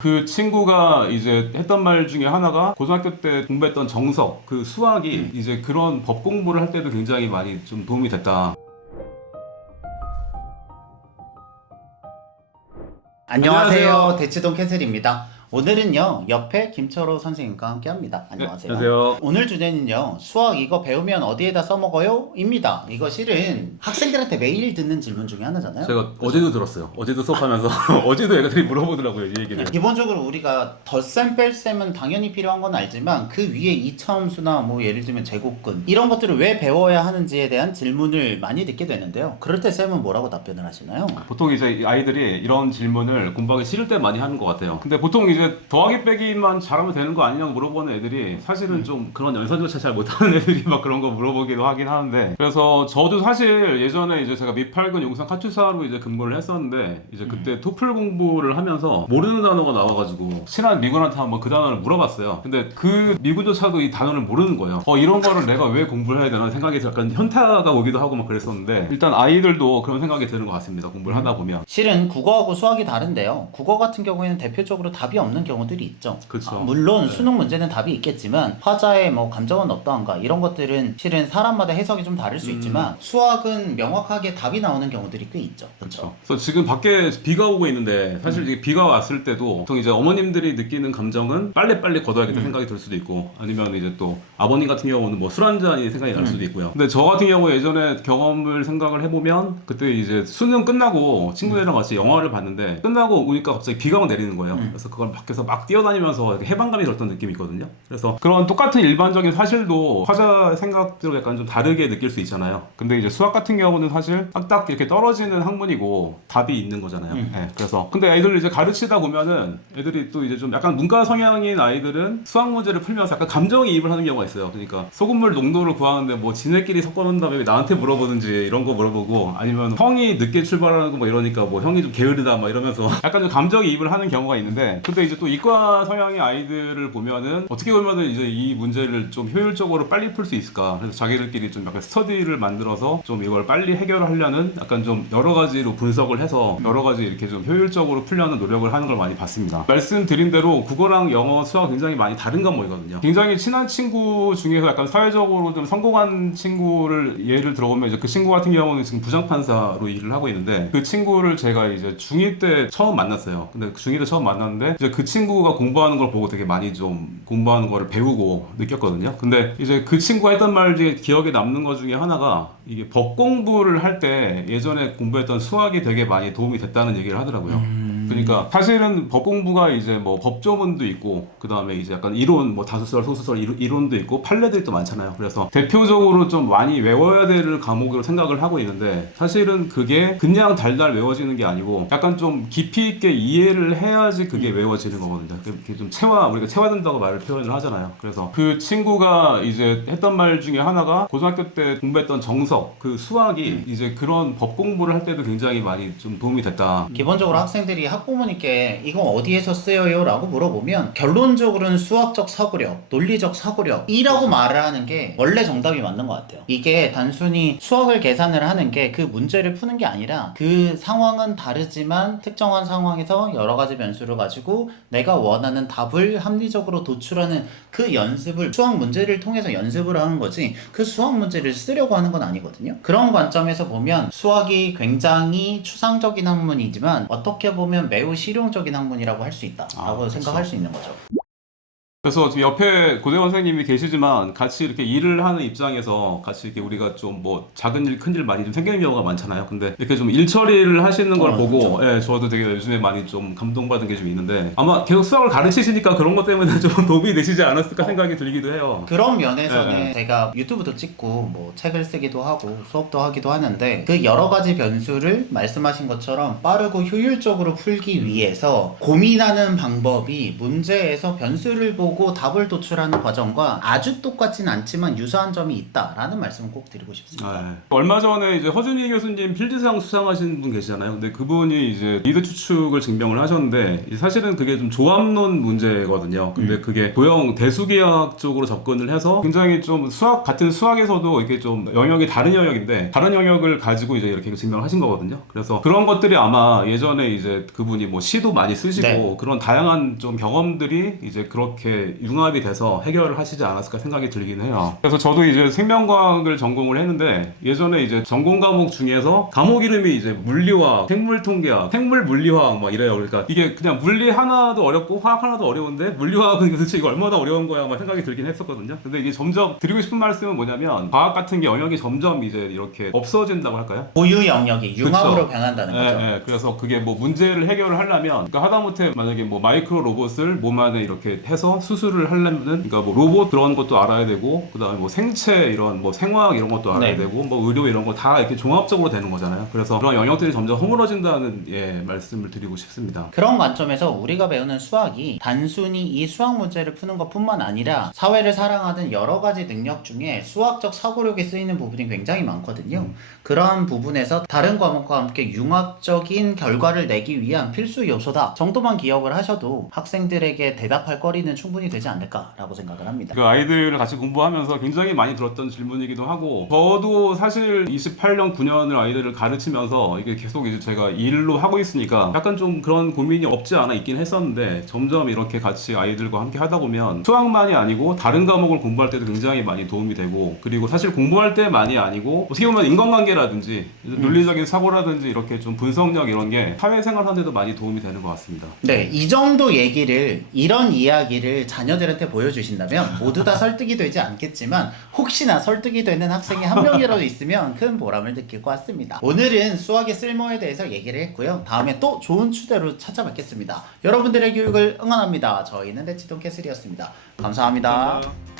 그 친구가 이제 했던 말 중에 하나가 고등학교 때 공부했던 정석, 그 수학이 이제 그런 법 공부를 할 때도 굉장히 많이 좀 도움이 됐다. 안녕하세요. 대치동 캐슬입니다. 오늘은요, 옆에 김철호 선생님과 함께 합니다. 안녕하세요. 안녕하세요. 오늘 주제는요, 수학 이거 배우면 어디에다 써먹어요? 입니다. 이거 실은 학생들한테 매일 듣는 질문 중에 하나잖아요. 제가 어제도 들었어요. 어제도 수업하면서 어제도 애들이 물어보더라고요, 이 얘기를. 기본적으로 우리가 덧셈 뺄셈은 당연히 필요한 건 알지만 그 위에 이차함수나 뭐 예를 들면 제곱근 이런 것들을 왜 배워야 하는지에 대한 질문을 많이 듣게 되는데요. 그럴 때 쌤은 뭐라고 답변을 하시나요? 보통 이제 아이들이 이런 질문을 공부하기 싫을 때 많이 하는 것 같아요. 근데 보통 이제 더하기 빼기만 잘하면 되는 거 아니냐고 물어보는 애들이 사실은 좀 그런 연산조차 잘 못하는 애들이 막 그런 거 물어보기도 하긴 하는데, 그래서 저도 사실 예전에 이제 제가 미팔군 용산 카투사로 이제 근무를 했었는데, 이제 그때 토플 공부를 하면서 모르는 단어가 나와가지고 친한 미군한테 한번 그 단어를 물어봤어요. 근데 그 미군조차도 이 단어를 모르는 거예요. 이런 거를 내가 왜 공부를 해야 되나 생각이 약간 현타가 오기도 하고 막 그랬었는데, 일단 아이들도 그런 생각이 드는 것 같습니다. 공부를 하다 보면. 실은 국어하고 수학이 다른데요. 국어 같은 경우에는 대표적으로 답이 없는 경우들이 있죠. 그쵸. 물론 네. 수능 문제는 답이 있겠지만 화자의 뭐 감정은 어떠한가 이런 것들은 실은 사람마다 해석이 좀 다를 수 있지만 수학은 명확하게 답이 나오는 경우들이 꽤 있죠. 그렇죠. 그래서 지금 밖에 비가 오고 있는데 사실 이게 비가 왔을 때도 보통 이제 어머님들이 느끼는 감정은 빨리 걷어야겠다 생각이 들 수도 있고, 아니면 이제 또 아버님 같은 경우는 뭐 술 한 잔이 생각이 날 수도 있고요. 근데 저 같은 경우 예전에 경험을 생각을 해보면, 그때 이제 수능 끝나고 친구들이랑 같이 영화를 봤는데 끝나고 오니까 갑자기 비가 막 내리는 거예요. 그래서 그걸 밖에서 막 뛰어다니면서 이렇게 해방감이 들었던 느낌이 있거든요. 그래서 그런 똑같은 일반적인 사실도 화자 생각들과 약간 좀 다르게 느낄 수 있잖아요. 근데 이제 수학 같은 경우는 사실 딱딱 이렇게 떨어지는 학문이고 답이 있는 거잖아요. 네, 그래서 근데 애들 이제 가르치다 보면은 애들이 또 이제 좀 약간 문과 성향인 아이들은 수학 문제를 풀면서 약간 감정이입을 하는 경우가 있어요. 그러니까 소금물 농도를 구하는데 뭐 지네끼리 섞어놓은 다음에 왜 나한테 물어보는지 이런 거 물어보고, 아니면 형이 늦게 출발하는 거 뭐 이러니까 뭐 형이 좀 게으르다 막 이러면서 약간 좀 감정이입을 하는 경우가 있는데, 근데 이제 또 이과 성향의 아이들을 보면은 어떻게 보면은 이제 이 문제를 좀 효율적으로 빨리 풀 수 있을까, 그래서 자기들끼리 좀 약간 스터디를 만들어서 좀 이걸 빨리 해결을 하려는 약간 좀 여러 가지로 분석을 해서 여러 가지 이렇게 좀 효율적으로 풀려는 노력을 하는 걸 많이 봤습니다. 말씀드린 대로 국어랑 영어, 수학 굉장히 많이 다른 과목이거든요. 굉장히 친한 친구 중에서 약간 사회적으로 좀 성공한 친구를 예를 들어보면, 이제 그 친구 같은 경우는 지금 부장판사로 일을 하고 있는데, 그 친구를 제가 이제 중2 때 처음 만났어요. 근데 중2 때 처음 만났는데 이제 그 친구가 공부하는 걸 보고 되게 많이 좀 공부하는 거를 배우고 느꼈거든요. 근데 이제 그 친구가 했던 말 중에 기억에 남는 것 중에 하나가, 이게 법 공부를 할 때 예전에 공부했던 수학이 되게 많이 도움이 됐다는 얘기를 하더라고요. 그러니까 사실은 법 공부가 이제 뭐 법조문도 있고, 그 다음에 이제 약간 이론, 뭐 다수설, 소수설 이론도 있고 판례들이 또 많잖아요. 그래서 대표적으로 좀 많이 외워야 될 과목으로 생각을 하고 있는데, 사실은 그게 그냥 달달 외워지는 게 아니고 약간 좀 깊이 있게 이해를 해야지 그게 외워지는 거거든요. 그게 좀 우리가 체화된다고 표현을 하잖아요. 그래서 그 친구가 이제 했던 말 중에 하나가 고등학교 때 공부했던 정석, 그 수학이 이제 그런 법 공부를 할 때도 굉장히 많이 좀 도움이 됐다. 기본적으로 학생들이 학부모님께 이거 어디에서 쓰여요? 라고 물어보면 결론적으로는 수학적 사고력, 논리적 사고력이라고 말을 하는 게 원래 정답이 맞는 것 같아요. 이게 단순히 수학을 계산을 하는 게 그 문제를 푸는 게 아니라 그 상황은 다르지만 특정한 상황에서 여러 가지 변수를 가지고 내가 원하는 답을 합리적으로 도출하는 그 연습을 수학 문제를 통해서 연습을 하는 거지, 그 수학 문제를 쓰려고 하는 건 아니거든요. 그런 관점에서 보면 수학이 굉장히 추상적인 학문이지만 어떻게 보면 매우 실용적인 학문이라고 할 수 있다라고 생각할 수 있는 거죠. 그래서 지금 옆에 고대원 선생님이 계시지만 같이 이렇게 일을 하는 입장에서 같이 이렇게 우리가 좀 뭐 작은 일, 큰 일 많이 좀 생기는 경우가 많잖아요. 근데 이렇게 좀 일 처리를 하시는 걸 보고, 그렇죠. 예, 저도 되게 요즘에 많이 좀 감동받은 게 좀 있는데, 아마 계속 수학을 가르치시니까 그런 것 때문에 좀 도움이 되시지 않았을까 생각이 들기도 해요. 그런 면에서는 네. 제가 유튜브도 찍고 뭐 책을 쓰기도 하고 수업도 하기도 하는데, 그 여러 가지 변수를 말씀하신 것처럼 빠르고 효율적으로 풀기 위해서 고민하는 방법이 문제에서 변수를 보고 보고 답을 도출하는 과정과 아주 똑같진 않지만 유사한 점이 있다라는 말씀을 꼭 드리고 싶습니다. 아, 예. 얼마 전에 이제 허준희 교수님 필드상 수상하신 분 계시잖아요. 근데 그분이 이제 리드 추측을 증명을 하셨는데 사실은 그게 좀 조합론 문제거든요. 근데 그게 도형 대수계학 쪽으로 접근을 해서 굉장히 좀 같은 수학에서도 이렇게 좀 영역이 다른 영역인데 다른 영역을 가지고 이제 이렇게 증명을 하신 거거든요. 그래서 그런 것들이 아마 예전에 이제 그분이 뭐 시도 많이 쓰시고 네. 그런 다양한 좀 경험들이 이제 그렇게 융합이 돼서 해결을 하시지 않았을까 생각이 들긴 해요. 그래서 저도 이제 생명과학을 전공을 했는데 예전에 이제 전공 과목 중에서 과목 이름이 이제 물리화학, 생물통계학, 생물물리화학 막 이래요. 그러니까 이게 그냥 물리 하나도 어렵고 화학 하나도 어려운데 물리화학은 도대체 이거 얼마나 어려운 거야 막 생각이 들긴 했었거든요. 근데 이게 점점 드리고 싶은 말씀은 뭐냐면 과학 같은 게 영역이 점점 이제 이렇게 없어진다고 할까요? 고유 영역이 융합으로 그쵸. 변한다는 예, 거죠. 예. 그래서 그게 뭐 문제를 해결을 하려면, 그러니까 하다못해 만약에 뭐 마이크로 로봇을 몸 안에 이렇게 해서 수술을 하려면은, 그러니까 뭐 로봇 그런 것도 알아야 되고, 그 다음에 뭐 생체 이런 뭐 생화학 이런 것도 알아야 네. 되고, 뭐 의료 이런 거 다 이렇게 종합적으로 되는 거잖아요. 그래서 그런 영역들이 점점 허물어진다는 말씀을 드리고 싶습니다. 그런 관점에서 우리가 배우는 수학이 단순히 이 수학 문제를 푸는 것뿐만 아니라 사회를 사랑하는 여러 가지 능력 중에 수학적 사고력이 쓰이는 부분이 굉장히 많거든요. 그러한 부분에서 다른 과목과 함께 융합적인 결과를 내기 위한 필수 요소다 정도만 기억을 하셔도 학생들에게 대답할 거리는 충분히 되지 않을까라고 생각을 합니다. 그 아이들을 같이 공부하면서 굉장히 많이 들었던 질문이기도 하고, 저도 사실 28년, 9년을 아이들을 가르치면서 이게 계속 이제 제가 일로 하고 있으니까 약간 좀 그런 고민이 없지 않아 있긴 했었는데, 점점 이렇게 같이 아이들과 함께 하다 보면 수학만이 아니고 다른 과목을 공부할 때도 굉장히 많이 도움이 되고, 그리고 사실 공부할 때만이 아니고 어떻게 보면 인간관계라든지 논리적인 사고라든지 이렇게 좀 분석력 이런 게 사회생활 하는데도 많이 도움이 되는 것 같습니다. 네, 이 정도 얘기를, 이런 이야기를 자녀들한테 보여주신다면 모두 다 설득이 되지 않겠지만 혹시나 설득이 되는 학생이 한 명이라도 있으면 큰 보람을 느낄 것 같습니다. 오늘은 수학의 쓸모에 대해서 얘기를 했고요. 다음에 또 좋은 주제로 찾아뵙겠습니다. 여러분들의 교육을 응원합니다. 저희는 대치동 캐슬이었습니다. 감사합니다. 감사합니다.